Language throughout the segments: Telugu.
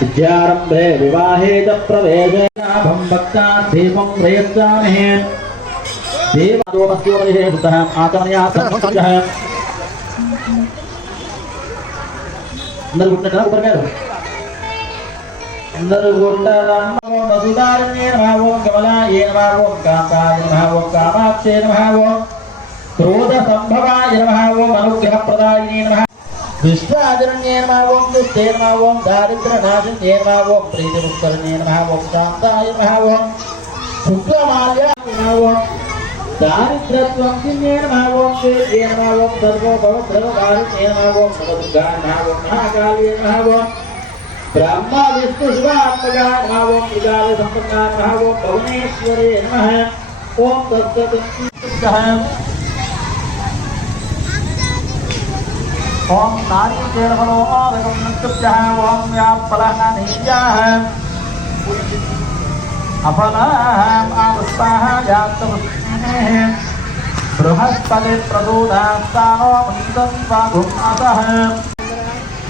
विद्यारंभे विवाहे च प्रवेशे नाभं भक्ता दीपं प्रयच्छामहे देवादोमस्योपरिहे सुतः आचमनया संस्कृतः अंदर घुटने का ऊपर करो अंदर घुटना नमो मधुदारण्ये नमः ओम कमलाये नमः ओम कांताय नमः ओम कामाक्षे नमः ओम क्रोध संभवाय नमः ओम अनुग्रह प्रदायिने नमः विश्वाजरण्ये नमः ओम दुष्टे नमः ओम दारिद्र्य नाशन्ये नमः ओम प्रीतिमुक्तरण्ये नमः ओम शान्ताय नमः ओम शुक्लमाल्याय नमः ओम दारिद्र्यत्वंकिन्ये नमः ओम देव्ये नमः ओम सर्वभवद्रवकारिण्ये नमः ओम नवदुर्गाय नमः ओम महाकाल्ये नमः ओम ब्रह्मा विष्णु शिवात्मकाय नमः ओम त्रिकाल संपन्नाय नमः ओम भुवनेश्वरे नमः ओम तत्सत् ओम नारिकेलफलो आदकं नृत्यः ओम व्यापलः नित्याः अफलाहं आवस्ताः यात्तवस्नेः बृहस्पति प्रदोदास्तानो मन्दं स्वागुं अतः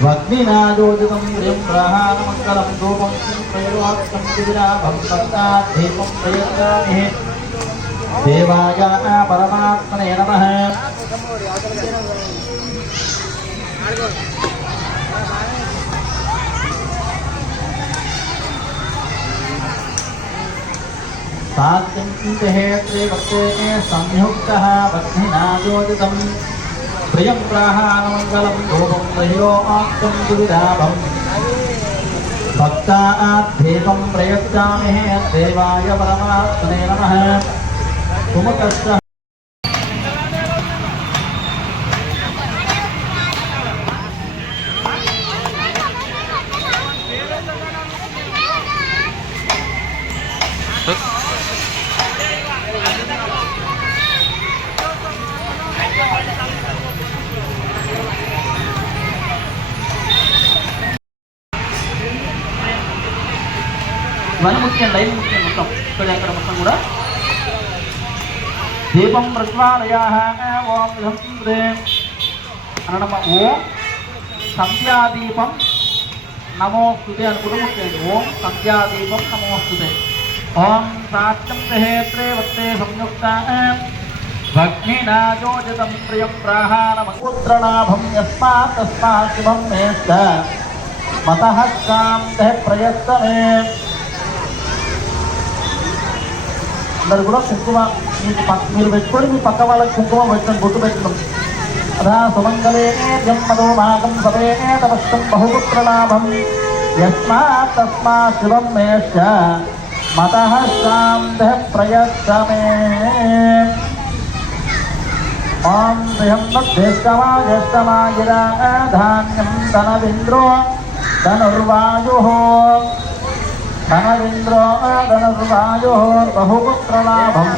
वग्निनाजोदितं प्रियं प्रहारमङ्गलं धूपं प्रयोक्तं विराभं भक्तार्थेकं प्रयच्छामि देवाय परमात्मने नमः सात्यन्ते त्रिवक्ते संयुक्तः वह्निनाजोदितं प्रियं प्राहारमङ्गलं धूपं प्रयोक्तं विराभं भक्तार्थेकं प्रयच्छामि देवाय परमात्मने नमः कुमकस्य ఇవన్నీ ముఖ్యం లైన్ ముఖ్యం మొత్తం ఇక్కడ ఎక్కడ మొత్తం కూడా దీపం ప్రజ్వాలయాః ఓం సంప్రే అననమ ఓం సంధ్యాదీపం నమోస్తుతే అనుకుంటూ ముఖ్యం ఓం సంధ్యాదీపం నమోస్తుతే ఓం సాత్యం దేహేత్రే వత్తే సంయుక్త భగ్నినాజోజితం ప్రియం ప్రాహారమపుత్రనాభం యస్మాత్ తస్మాత్ శివం మేష్ట మతః కాంతే ప్రయత్తమే అందరు కూడా కుంకుమ మీరు పెట్టుకొని మీ పక్క వాళ్ళకి కుంకుమ పెట్టడం బొట్టు పెట్టడం అదా సుమంగళే జన్మదో మాగం సదే తపస్తం బహుపుత్రలాభం యస్మాత్ తస్మాత్ శివం మేష్ట మతః శాంతః ప్రయచ్చమే ఓం ధ్యేష్టమాయష్టమాయిరా ధాన్యం ధనవింద్రో ధనుర్వాయుః धनविन्द्रो धनुर्वायुः बहुपुत्रलाभं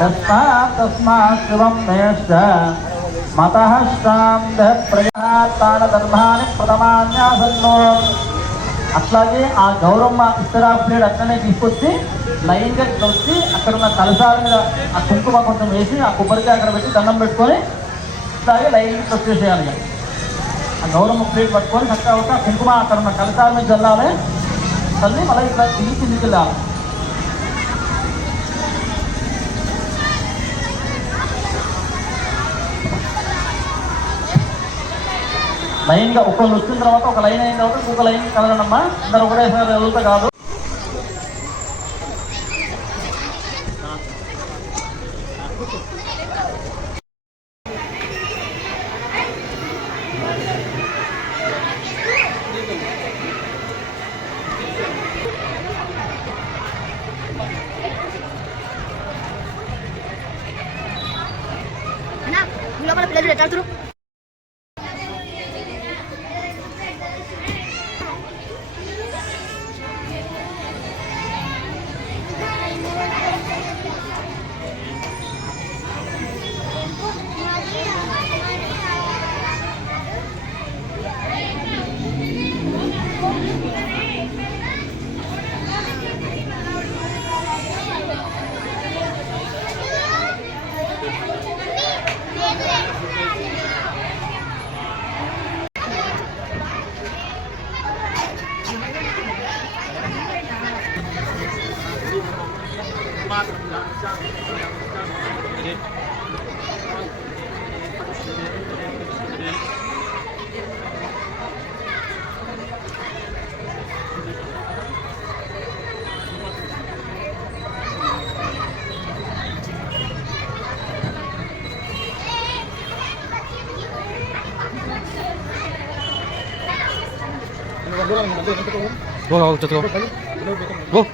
यस्मात् तस्मात् शिवं मेष्ट मतः शान्तिः प्रयातानधर्माणि प्रथमान्यासन्नो అట్లాగే ఆ గౌరమ్మ ఇస్తరా ప్లేట్ అట్లనే తీసుకొచ్చి లైన్గా వచ్చి అక్కడ ఉన్న కలశాల మీద ఆ కుంకుమ కొంచెం వేసి ఆ కొబ్బరికాయ అక్కడ పెట్టి దండం పెట్టుకొని అట్లాగే లైన్కి వచ్చేసేయాలి. ఆ గౌరమ్మ ప్లేట్ పట్టుకొని చక్కగా వచ్చి ఆ కుంకుమ అక్కడ ఉన్న కలశాల మీద చల్లాలి. తల్లి మళ్ళీ ఇట్లా దిగి కిందికి వెళ్ళాలి. లైన్గా ఒకళ్ళు వచ్చిన తర్వాత ఒక లైన్ అయిన తర్వాత ఇంకొక లైన్ కదలనమ్మా, అందరూ ఒకటేసారి వెళ్తా కాదు. పిల్లలు ఎట్టాడుతురు go just go go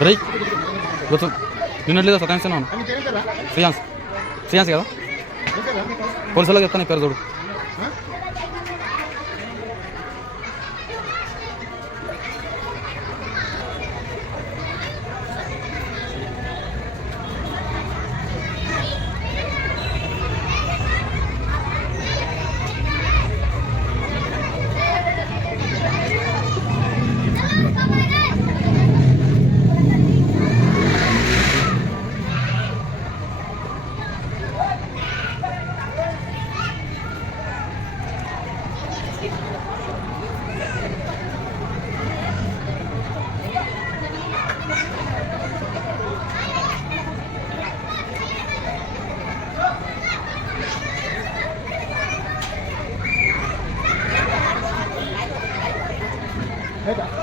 ready go to నిన్నట్లేదు సతాయిస్తా ఉన్నాను శ్రీయాన్స్ కదా పోలీసులో చెప్తాను పేరు చూడు Hey,